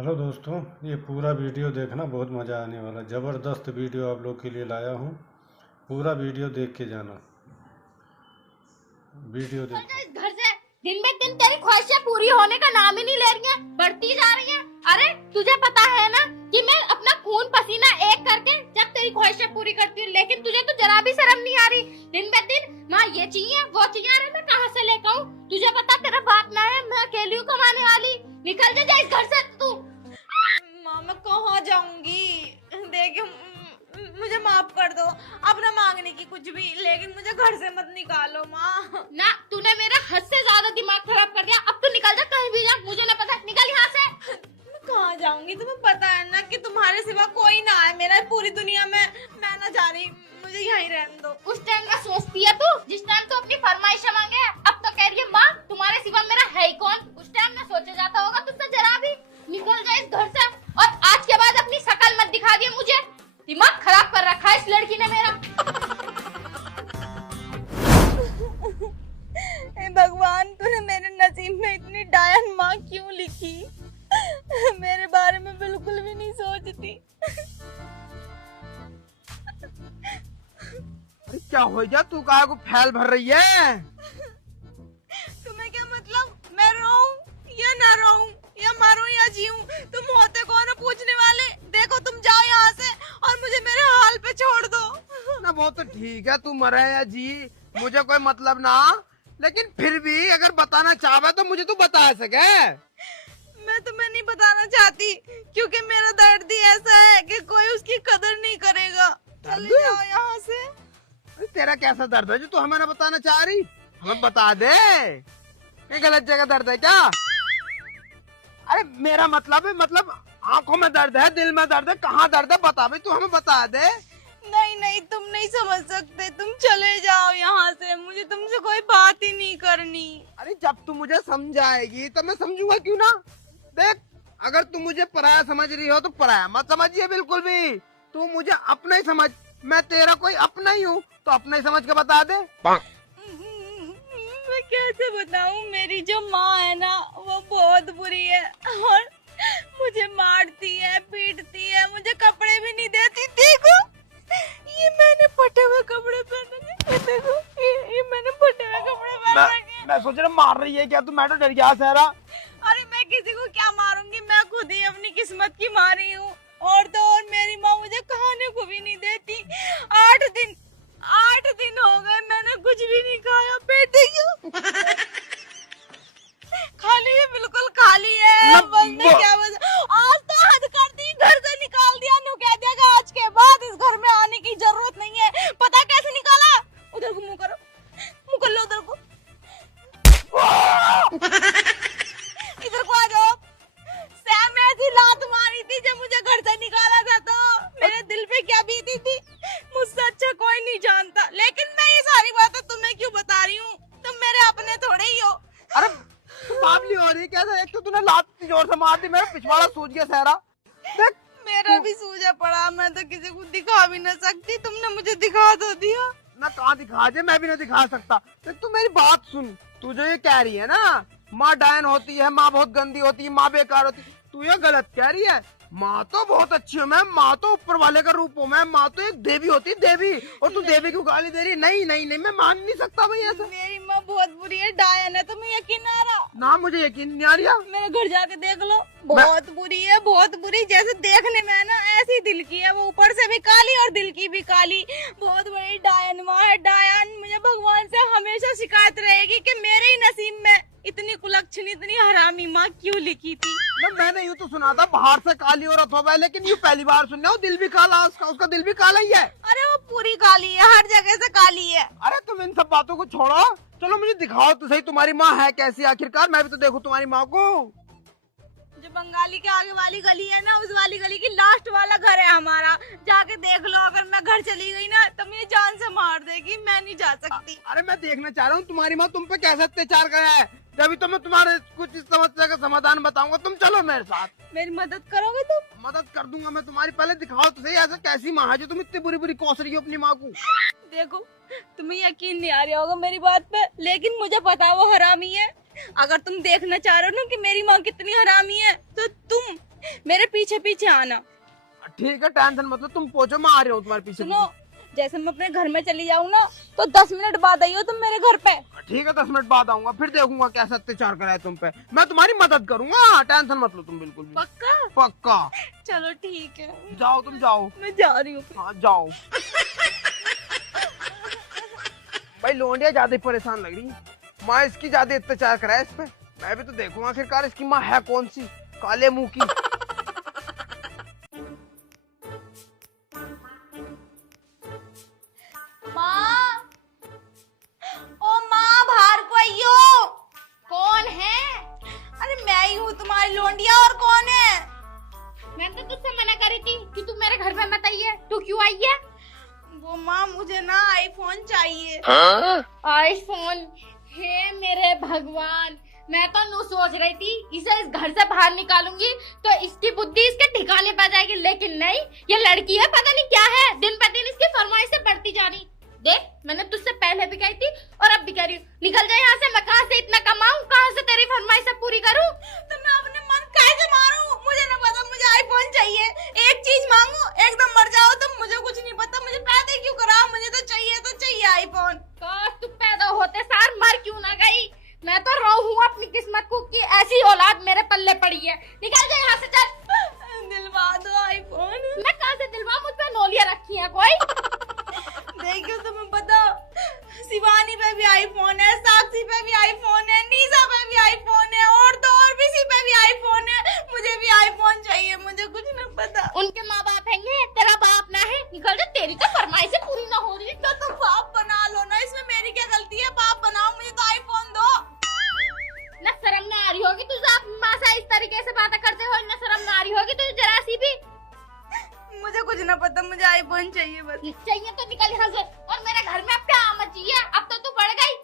Hello दोस्तों, ये पूरा वीडियो देखना, बहुत मज़ा आने वाला। ज़बरदस्त वीडियो आप लोग के लिए लाया हूँ। पूरा वीडियो देख के जाना। वीडियो देखो। इस घर से दिन में दिन तेरी ख्वाहिशें पूरी होने का नाम ही नहीं ले रही हैं, बढ़ती जा रही हैं। अरे तुझे पता है ना कि मैं अपना खून पसीना एक करके जब तेरी ख्वाहिशें पूरी करती हूँ, लेकिन तुझे तो जरा भी शर्म नहीं आ रही। दिन में दिन माँ ये चाहिए वो चाहिए। अरे मैं कहाँ से लेकर आऊँ? तुझे पता तेरा बाप ना है, मैं अकेली हूँ कमाने वाली। निकल जा इस घर से तू। माँ मैं कहाँ जाऊंगी? देखिए मुझे माफ कर दो, अब ना मांगने की कुछ भी, लेकिन मुझे घर से मत निकालो माँ। ना तूने मेरा हद से ज्यादा दिमाग खराब कर दिया। अब तू निकल जा, कहीं भी जा, मुझे ना पता। निकल यहाँ से। मैं कहाँ जाऊंगी? तुम्हें पता है ना कि तुम्हारे सिवा कोई ना है मेरा पूरी दुनिया में। मैं ना जा रही, मुझे यहीं रहने दो। उस टाइम का सोचती है तू जिस टाइम तू अपनी फरमाइशें मांगे। अब तो कह रही है माँ तुम्हारे सिवा मेरा है ही कौन। उस टाइम ना सोचा जाता होगा तुझसे जरा भी। निकल जा इस घर से, और आज के बाद अपनी शकल मत दिखा दिए मुझे। दिमाग खराब कर रखा है इस लड़की ने मेरा। हे भगवान, तूने मेरे नसीब में इतनी डायन माँ क्यों लिखी? मेरे बारे में बिल्कुल भी नहीं सोचती। अरे क्या हो गया? तू काहे को फैल भर रही है? तुम्हें क्या मतलब? मैं रहूं या ना रहूं, या मरूं या जीऊं? तुम होते कौन हो पूछने वाले? देखो तुम जाओ यहाँ से और मुझे मेरे हाल पे छोड़ दो। ना वो तो ठीक है, तू मरे या जी मुझे कोई मतलब ना, लेकिन फिर भी अगर बताना चाहे तो मुझे तू बता सके। मैं तुम्हें नहीं बताना चाहती, क्योंकि मेरा दर्द ही ऐसा है कि कोई उसकी कदर नहीं करेगा। चले जाओ यहाँ से। अरे तेरा कैसा दर्द है जो तू हमें ना बताना चाह रही? हमें बता दे। ये गलत जगह दर्द है क्या? अरे मेरा मतलब है, मतलब आंखों में दर्द है, दिल में दर्द है, कहाँ दर्द है बता भाई, तू हमें बता दे। नहीं नहीं, तुम नहीं समझ सकते, तुम चले जाओ यहाँ से। मुझे तुमसे कोई बात ही नहीं करनी। अरे जब तू मुझे समझाएगी तो मैं समझूंगा क्यों ना। देख, अगर तू मुझे पराया समझ रही हो तो पराया मत समझिए बिल्कुल भी। तू मुझे अपना ही समझ, मैं तेरा कोई अपना ही हूँ, तो अपना ही समझ के बता दे। मैं कैसे बताऊँ? मेरी जो माँ है ना वो बहुत बुरी है, और मुझे मारती है, पीटती है, मुझे कपड़े भी नहीं देती। देखो ये मैंने फटे हुए कपड़े पहन रखे, ये देखो ये मैंने फटे हुए कपड़े पहन रखे। मैं सोच रहा मार रही है क्या तू? मैं तो डर गया सहरा। अरे मैं किसी को क्या मारूंगी? मैं खुद ही अपनी किस्मत की मारी हूँ। और तो और मेरी माँ मुझे खाने को भी नहीं देती। 8 दिन हो गए मैंने कुछ भी नहीं खाया। पेट देखियो खाली है, बिल्कुल खाली है। बस मैं क्या बता, आज तो हद कर दी, घर से निकाल दिया। न्यू कह दिया कि आज के बाद इस घर में आने की जरूरत नहीं है। पता कैसे निकाला? उधर को मुंह करो, मुंह कर लो उधर को। इधर को आ जाओ। सैम ने ऐसी लात मारी थी जब मुझे घर से निकाला था, तो मेरे दिल पे क्या बीती थी मुझसे अच्छा कोई नहीं जानता। लेकिन मैं ये सारी बातें तुम्हें क्यों बता रही हूँ? तुम मेरे अपने थोड़े ही हो। अरे बाबली हो रही है कैसे? एक तो तूने लात जोर से मार दी, मेरा पिछवाड़ा सूज गया सहरा। देख मेरा भी सूजा पड़ा, मैं तो किसी को दिखा भी ना सकती। तुमने मुझे दिखा तो दिया। ना कहाँ दिखा दे, मैं भी नहीं दिखा सकता। देख तू मेरी बात सुन, तू जो ये कह रही है ना माँ डायन होती है, माँ बहुत गंदी होती है, माँ बेकार होती है, तू ये गलत कह रही है। माँ तो बहुत अच्छी हूँ मैं, माँ तो ऊपर वाले का रूप हूँ मैं, माँ तो एक देवी होती है, देवी। और तू देवी क्यों गाली दे रही है? नहीं नहीं नहीं, मैं मान नहीं सकता भाई ऐसा। मेरी माँ बहुत बुरी है, डायन है। तुम्हें यकीन आ रहा? ना मुझे यकीन नहीं आ रहा। मेरे घर जाके देख लो, बहुत बुरी है, बहुत बुरी। जैसे देखने में है ना ऐसी दिल की है वो, ऊपर से भी काली और दिल की भी काली। बहुत बड़ी डायन माँ है, डायन। मुझे भगवान से हमेशा शिकायत रहेगी कि मेरे ही नसीब में इतनी कुलक्षणी, इतनी हरामी माँ क्यों लिखी थी। ना मैंने यूँ तो सुना था बाहर से काली औरत हो, लेकिन यूँ पहली बार सुन रहा हूँ दिल भी काला, उसका दिल भी काला ही है। अरे वो पूरी काली है, हर जगह से काली है। अरे तुम इन सब बातों को छोड़ो, चलो मुझे दिखाओ तो सही तुम्हारी माँ है कैसी आखिरकार, मैं भी तो देखूं तुम्हारी माँ को। जो बंगाली के आगे वाली गली है ना, उस वाली गली की लास्ट वाला घर है हमारा। जाके देख लो। अगर मैं घर चली गई ना तो मुझे जान से मार देगी, मैं नहीं जा सकती। अरे मैं देखना चाह रहा हूँ तुम्हारी माँ तुम पे कैसे अत्याचार करा है, तभी तो मैं तुम्हारे कुछ इस समस्या का समाधान बताऊंगा। तुम चलो मेरे साथ। मेरी मदद करोगे तुम? मदद कर दूंगा मैं तुम्हारी, पहले दिखाओ तो सही ऐसा कैसी माँ है जो तुम इतनी बुरी बुरी कोस रही हो अपनी माँ को। देखो तुम्हें यकीन नहीं आ रहा होगा मेरी बात पे, लेकिन मुझे पता है वो हरामी है। अगर तुम देखना चाह रहे हो ना कि मेरी माँ कितनी हरामी है, तो तुम पीछे पीछे आना। ठीक है, टेंशन मतलब तुम पहुंचो, मैं आ रहा हूँ तुम्हारे पीछे। सुनो, जैसे मैं अपने घर में चली जाऊँ ना तो 10 मिनट बाद आइयो तुम मेरे घर पे। ठीक है, 10 मिनट बाद आऊंगा, फिर देखूंगा कैसा अत्याचार करा है तुम पे। मैं तुम्हारी मदद करूंगा, टेंशन मत लो तुम बिल्कुल भी। पक्का? पक्का। चलो ठीक है, जाओ तुम जाओ। मैं जा रही हूँ। हाँ जाओ। भाई लोंडिया ज्यादा ही परेशान लग रही है, माँ इसकी ज्यादा अत्याचार करा है इस पे। मैं भी तो देखूंगा आखिरकार इसकी माँ है कौन सी, काले मुंह की। माँ, ओ माँ बाहर को आइयो। कौन है? अरे मैं ही हूँ तुम्हारी लोंडिया, और कौन है? मैं तो तुझसे मना करी थी कि तू मेरे घर में मत आइए, तू क्यों आई है? वो माँ मुझे ना आईफोन चाहिए। आईफोन? हे मेरे भगवान, मैं तो नू सोच रही थी इसे इस घर से बाहर निकालूंगी तो इसकी बुद्धि इसके ठिकाने पा जाएगी, लेकिन नहीं, ये लड़की है, पता नहीं क्या है, दिन पर दिन इसकी फरमाइशें बढ़ती जा रही। देख, मैंने तुझसे पहले भी कही थी और अब भी कह रही हूँ, निकल जाए यहाँ से। मैं कहाँ से इतना कमाऊं, कहाँ से तेरी फरमाइशें पूरी करूं? तो मैं अपने मन कैसे मारूं? मुझे ना पता, मुझे आईफोन चाहिए। एक चीज मांगू एकदम मर जाओ तुम, मुझे कुछ नहीं पता, मुझे पैदा क्यों करा, मुझे तो चाहिए आईफोन। काश तू पैदा होते सार मर क्यों ना गई। मैं तो रो हूँ अपनी किस्मत को कि ऐसी औलाद मेरे पल्ले पड़ी है। निकल जाए यहाँ से, चल। दिलवा दो आईफोन। मैं कहाँ से दिलवा, मुझ पे नौलियां रखी है कोई? देखो तुम्हें पता, शिवानी पे भी आईफोन है, साक्षी पे भी आईफोन है, नीसा पे भी आईफोन है, और तो और किसी पे भी आईफोन है। मुझे भी आईफोन चाहिए, मुझे कुछ नहीं पता। उनके माँ बाप हैंगे, तेरा बाप ना है। निकल जा, तेरी तो फरमाइशें पूरी ना हो रही। तो तुम बाप बना लो ना, इसमें मेरी क्या गलती है? बाप बनाओ, मुझे तो आईफोन दो। न शर्म ना आ रही होगी तुझे अपनी माँ से इस तरीके से बातें करते हो? न शर्म ना आ रही होगी तुझे जरा सी भी? मुझे कुछ ना पता, मुझे आईफोन चाहिए बस। चाहिए तो निकल यहाँ से, और मेरे घर में अब क्या आमद चाहिए? अब तो तू बढ़ गई।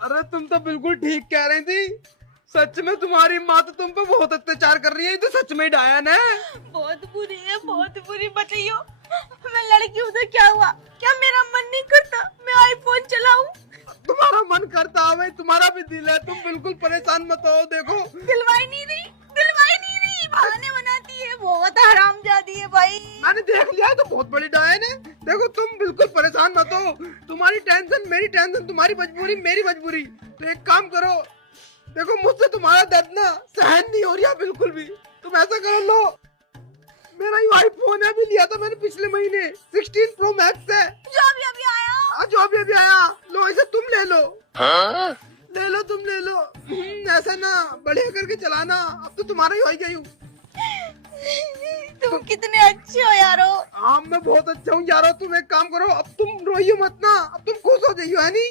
अरे तुम तो बिल्कुल ठीक कह रही थी, सच में तुम्हारी माँ तो तुम पे बहुत अत्याचार कर रही है। ये तो सच में ही डायन है। बहुत बुरी है, बहुत बुरी। बताइयो, मैं लड़की हूँ तो क्या हुआ? क्या मेरा मन नहीं करता मैं आईफोन चलाऊं? तुम्हारा मन करता है भाई, तुम्हारा भी दिल है, तुम बिल्कुल परेशान मत हो। देखो दिलवाई नहीं रही, बहाने बनाती है, बहुत हरामजादी है भाई। मैंने देख लिया है, तो बहुत बड़ी डायन है। देखो तुम बिल्कुल परेशान मत हो, तुम्हारी टेंशन मेरी टेंशन, तुम्हारी मजबूरी मेरी मजबूरी। तो एक काम करो, देखो मुझसे तुम्हारा दर्द ना सहन नहीं हो रहा बिल्कुल भी। तुम ऐसा करो, लो मेरा ये आईफोन है, अभी लिया था मैंने पिछले महीने, 16 प्रो मैक्स है, जो अभी आया। जो अभी आया। लो इसे तुम ले लो। ले लो, तुम ले लो। ऐसा ना बढ़िया करके चलाना, अब तो तुम्हारा ही हो गई हूँ। तुम कितने अच्छे हो यारो। हाँ मैं बहुत अच्छा हूँ यारो। तुम एक काम करो, अब तुम रोइयो मत ना, अब तुम खुश हो जाइयो, है नी?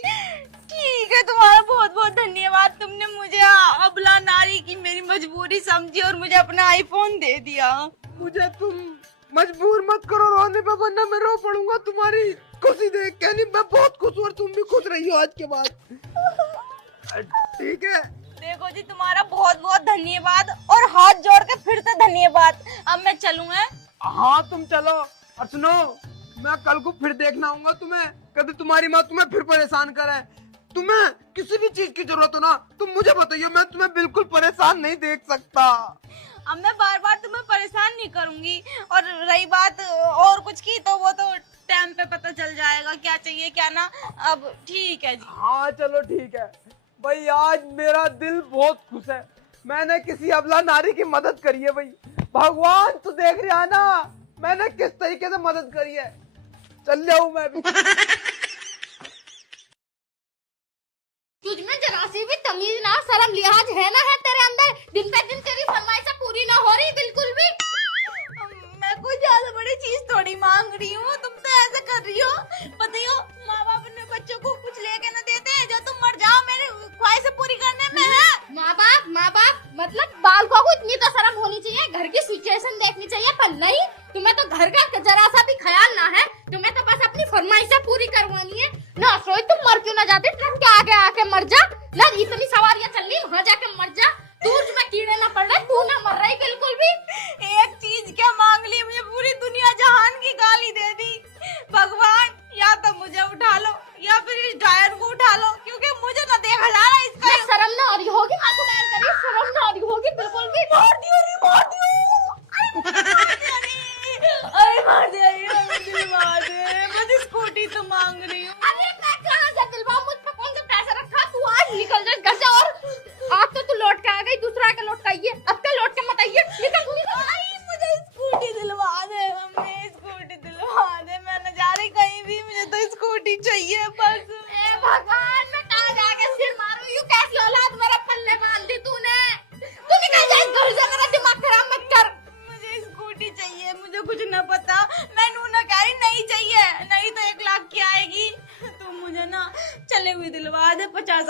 ठीक है, तुम्हारा बहुत बहुत धन्यवाद। तुमने मुझे अबला नारी की मेरी मजबूरी समझी और मुझे अपना आईफोन दे दिया। मुझे तुम मजबूर मत करो रोने पे, वरना मैं रो पड़ूंगा तुम्हारी खुशी देख के। नहीं मैं बहुत खुश हूँ और तुम भी खुश रही हो आज के बाद। ठीक है, देखो जी, तुम्हारा बहुत बहुत धन्यवाद और हाथ जोड़ के फिर से धन्यवाद। अब मैं चलूँ है? हाँ तुम चलो। और सुनो, मैं कल को फिर देखना आऊंगा तुम्हें, कभी तुम्हारी माँ तुम्हें फिर परेशान करे। तुम्हें किसी भी चीज की जरूरत हो ना, तुम मुझे बताइए, मैं तुम्हें बिल्कुल परेशान नहीं देख सकता। अब मैं बार बार तुम्हें परेशान नहीं करूंगी। और रही बात और कुछ की, तो वो तो टाइम पे पता चल जाएगा क्या चाहिए क्या ना। अब ठीक है जी। हाँ चलो ठीक है भाई, आज मेरा दिल बहुत खुश है, मैंने किसी अबला नारी की मदद करी है भाई। भगवान तू देख रहा है ना मैंने किस तरीके से मदद करी है। चल जाऊं मैं भी। तुझमें जरा सी भी तमीज ना शर्म लिहाज है ना है तेरे अंदर? दिन पे दिन तेरी फरमाइशें पूरी ना हो रही बिल्कुल भी। मैं कोई ज्यादा बड़ी चीज थोड़ी मांग रही हूँ, तुम तो ऐसे कर रही हो। बताइयो, माँ बाप अपने बच्चों को कुछ लेके ना देते हैं जो तुम मर जाओ मेरी ख्वाहिशें पूरी करने में है। माँ बाप मतलब बालकों को इतनी तो शर्म होनी चाहिए, घर की सिचुएशन देखनी चाहिए। पर नहीं, तुम्हें तो घर का जरा सा भी ख्याल ना है, तुम्हें तो बस अपनी फरमाइशें पूरी करवानी है ना। सोई तुम मर क्यों ना जाती, ट्रक के आगे आके मर जा ना। इतनी सवारियां चल रही, वहाँ जाके मर जा। दूर में कीड़े ना पड़ रहे, तू ना मर रही बिल्कुल भी। एक चीज क्या मांग ली, मुझे पूरी दुनिया जहान की गाली दे दी। भगवान, या तो मुझे उठा लो या फिर इस डायन को उठा लो, क्योंकि मुझे ना देखा जा रहा इसका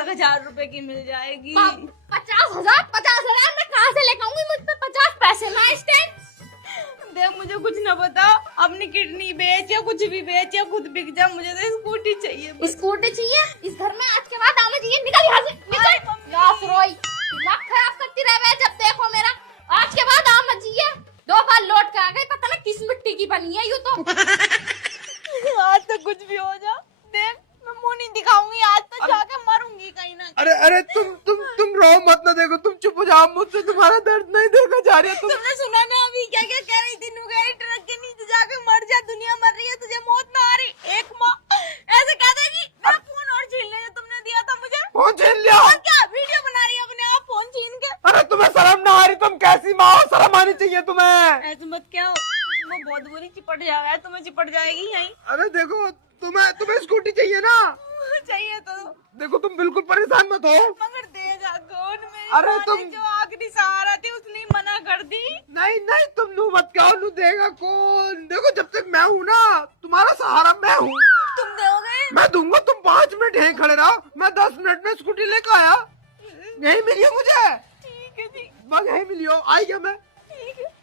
1000 रुपए की मिल जाएगी। 50,000 मैं कहाँ से लेकर आऊंगी? मुझ पे 50 पैसे ना इस टाइम। देख मुझे कुछ ना बता, अपनी किडनी बेच या कुछ भी बेच या खुद बिक जा, मुझे तो स्कूटी चाहिए बस। स्कूटी चाहिए इस घर में? आज के बाद आना चाहिए। निकल यहाँ से, निकल। लाश रोई, दिमाग खराब करती रहे जब देखो मेरा। आज के बाद आना चाहिए। 2 बार लौट के आ गई, पता ना किस मिट्टी की बनी है यूं तो। आज तो कुछ भी हो जा, देख मैं मुंह नहीं दिखाऊंगी, आज तो जाके मरूंगी कहीं ना। अरे तुम रो मत ना, देखो तुम चुप हो जाओ, मुझसे तुम्हारा दर्द नहीं देखा जा रहा। तुमने सुना ना अभी क्या क्या कह रही थी? नू कह रही ट्रक के नीचे जाके मर जा, दुनिया मर रही है, तुझे मौत ना आ रही। एक माँ ऐसे कह देगी। मेरा फोन और छीन ले जो तुमने दिया था मुझे। फोन छीन लिया? और क्या वीडियो बना रही है अपने आप फोन छीन के? अरे तुम्हें शर्म ना आ रही? तुम कैसी माँ हो, शर्म आनी चाहिए तुम्हें। ऐसे मत क्या, वो बहुत बुरी चिपट जाएगा, तुम्हें चिपट जाएगी यहीं। अरे देखो तुम्हें स्कूटी चाहिए ना? चाहिए तो देखो तुम बिल्कुल परेशान मत हो। मगर देगा कौन? मेरी अरे माँ ने तुम- जो आखिरी सहारा थी उसने ही मना कर दी। नहीं तुम नू मत कहो, नू देगा कौन? देखो जब तक मैं हूँ ना, तुम्हारा सहारा मैं हूँ। तुम दोगे? मैं दूंगा, तुम 5 मिनट यहीं खड़े रहो, मैं 10 मिनट में स्कूटी लेकर आया। यही मिली हो मुझे। ठीक है जी, बस यही मिली हो, आई क्या मैं? ठीक है।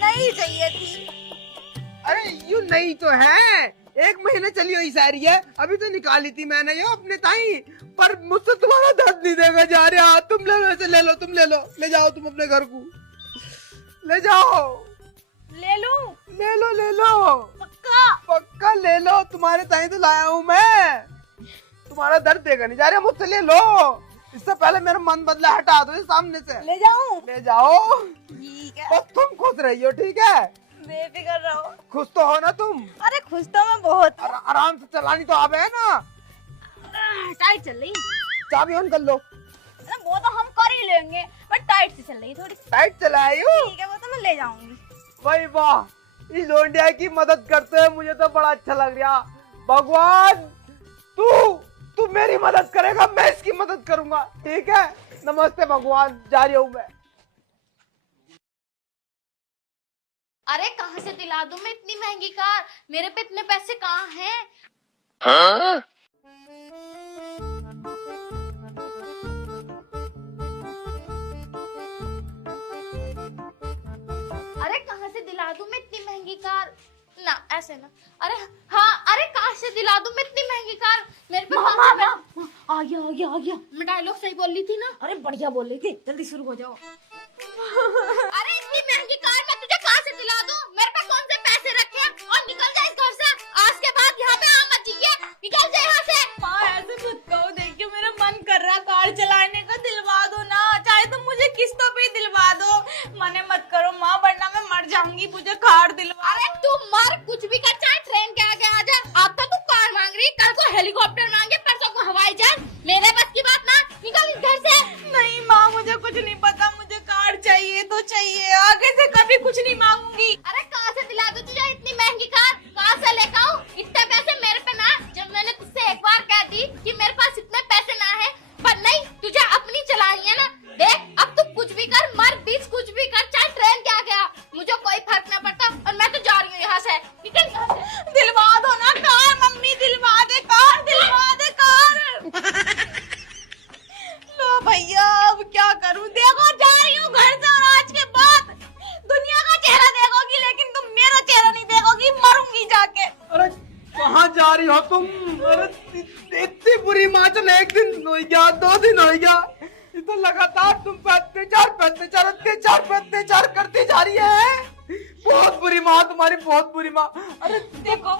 नहीं चाहिए थी। अरे यू नहीं तो है, 1 महीने चली हुई सारी है, अभी तो निकाली थी मैंने ये अपने ताई, पर मुझसे तुम्हारा दर्द नहीं देगा जा रहा। तुम ले लो इसे, ले लो, तुम ले लो, ले जाओ तुम अपने घर को, ले जाओ। ले लूं? ले लो पक्का ले लो, तुम्हारे ताई तो लाया हूँ मैं। तुम्हारा दर्द देगा नहीं जा रहा, मुझसे ले लो। इससे पहले मेरा मन बदला, हटा दो इस सामने से। ले जाऊं? ले जाओ, ठीक है। बस तुम खुश रहियो, ठीक है? बेफिक्र रहो। खुश तो हो ना तुम? अरे खुश तो मैं बहुत हूँ। आराम से चलानी तो आवे है ना? टाइट चल रही। चाबी ऑन कर लो। अरे वो तो हम कर ही लेंगे, बट टाइट से चल रही थोड़ी। टाइट चलायो? ठीक है, वो तो मैं ले जाऊंगी। भाई वाह, इस लोंडिया की मदद करते हैं, मुझे तो बड़ा अच्छा लग रहा। भगवान तू मेरी मदद करेगा, मैं इसकी मदद करूंगा, ठीक है? नमस्ते भगवान, जा रही हूँ मैं। अरे कहाँ से दिला दूं मैं इतनी महंगी कार? मेरे पे इतने पैसे कहाँ हैं? अरे कहाँ से दिला दूं मैं इतनी महंगी कार? ना ऐसे ना। अरे हाँ, अरे कहाँ से दिला दूं मैं इतनी महंगी कार? मेरे पे आ गया। मैं डायलॉग सही बोल रही थी ना? अरे बढ़िया बोल रही थी, जल्दी शुरू हो जाओ। अरे इतनी महंगी कार मैं तुझे कहाँ से दिला दूं? मेरे पास कौन से पैसे रखे हैं? और निकल जा इस घर से। आज के बाद यहाँ पे आना चाहिए। निकल जा यहाँ से। माँ ऐसे मत कहो, देखियो मेरा मन कर रहा कार चलाने का, दिलवा दो ना, चाहे तुम मुझे किस्तों पे दिलवा दो। मने मत करो माँ, वरना मैं मर जाऊंगी, मुझे कार दिलवा। अरे तू मर, कुछ भी कर, चाहे ट्रेन के आगे आ जा। अब तो तू कार मांग रही, कल को हेलीकॉप्टर मांगे, परसों को हवाई जहाज। मेरे बस की बात ना। निकल इस घर से। नहीं माँ, मुझे कुछ नहीं पता, मुझे कार चाहिए तो चाहिए, आगे से कभी कुछ नहीं मांगूंगी। अरे कहाँ से दिला दूं तुझे इतनी महंगी कार? कहाँ से लेकर आऊं? इतने पैसे मेरे पे ना। जब मैंने तुझसे एक बार कह दी कि मेरे पास इतने पैसे ना है, पर नहीं, तुझे अपनी चलानी है ना। देख अब तू कुछ भी कर, मर बीच कुछ भी कर, चाहे ट्रेन के आगे आ, मुझे कोई फर्क ना पड़ता। और मैं तो जा रही हूँ यहाँ से। निकल यहाँ से। दिलवा दो ना कार, मम्मी दिलवा दे कार, दिलवा दे कार। लो भैया अब क्या करूं? देखो जा रही हूँ घर से, और आज के बाद दुनिया का चेहरा देखोगी, लेकिन तुम मेरा चेहरा नहीं देखोगी, मरूंगी जाके। अरे कहाँ जा रही हो तुम? अरे इतनी बुरी माँ, चल 1 दिन हो गया, 2 दिन हो गया, ये तो लगातार तुम पे अत्याचार करती जा रही है। बहुत बुरी माँ तुम्हारी, बहुत बुरी माँ। अरे देखो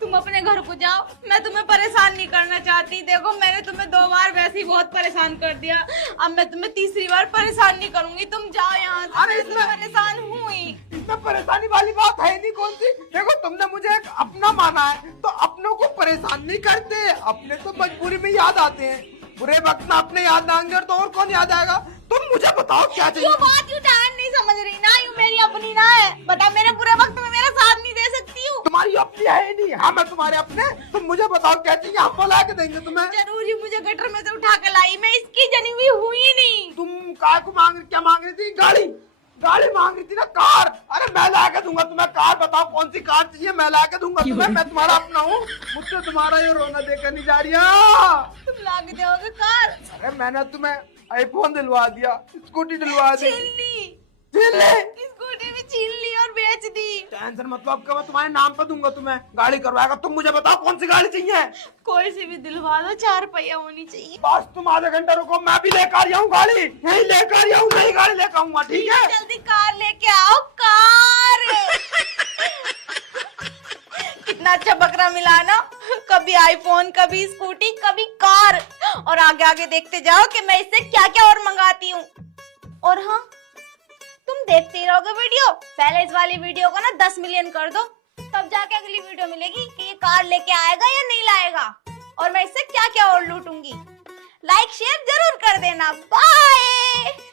तुम अपने घर को जाओ, मैं तुम्हें परेशान नहीं करना चाहती। देखो मैंने तुम्हें 2 बार वैसे ही बहुत परेशान कर दिया, अब मैं तुम्हें तीसरी बार परेशान नहीं करूंगी। तुम जाओ यहाँ से। अरे मैं इसमें परेशान हूँ ही। इसमें परेशानी वाली बात है नहीं, कौन सी? देखो तुमने मुझे एक अपना माना है, तो अपनों को परेशान नहीं करते, अपने तो मजबूरी में याद आते हैं। बुरे वक्त में अपने याद आएंगे तो और कौन याद आएगा? तुम मुझे बताओ क्या चाहिए? क्यों बात क्यों जान नहीं समझ रही ना? यूँ मेरी अपनी ना है, बता मेरे बुरे वक्त में मेरा साथ नहीं दे सकती हूँ। तुम्हारी अपनी है ही नहीं। हाँ मैं तुम्हारे अपने, तुम मुझे बताओ क्या चाहिए, हम ला के देंगे तुम्हें। जरूरी मुझे गटर में से उठा के लाई, मैं इसकी जनी हुई हूँ ही नहीं। तुम क्या मांग रही थी? गाड़ी मांग रही थी ना, कार। अरे मैं ला के दूंगा तुम्हें कार, बताओ कौन सी कार चाहिए, मैं ला के दूंगा तुम्हें, मैं तुम्हारा अपना हूँ, मुझसे तुम्हारा ये रोना देकर नहीं जा रही है। तुम ला के दोगे कार? अरे मैंने तुम्हें आईफोन दिलवा दिया, स्कूटी दिलवा दी, छीन ली, छीन ले, स्कूटी भी छीन ली और बेच दी। टेंशन मत लो, अब मैं तुम्हारे नाम पे दूंगा तुम्हें, गाड़ी करवाएगा। तुम मुझे बताओ कौन सी गाड़ी चाहिए? कोई सी भी दिलवा दो, 4 पहिया होनी चाहिए। बस तुम आधे घंटे रुको, मैं भी लेकर आ रहा हूँ गाड़ी, यही लेकर आ रहा हूँ, नई गाड़ी लेकर आऊंगा, ठीक है? जल्दी कार लेके आओ, कार। कितना अच्छा बकरा मिला ना, कभी आईफोन, कभी स्कूटी, कभी कार। और आगे आगे देखते जाओ कि मैं इससे क्या क्या और मंगाती हूँ। और हाँ, तुम देखते ही रहोगे वीडियो, पहले इस वाली वीडियो को ना 10 मिलियन कर दो, तब जाके अगली वीडियो मिलेगी कि ये कार लेके आएगा या नहीं लाएगा, और मैं इससे क्या क्या और लूटूंगी। लाइक शेयर जरूर कर देना। बाय।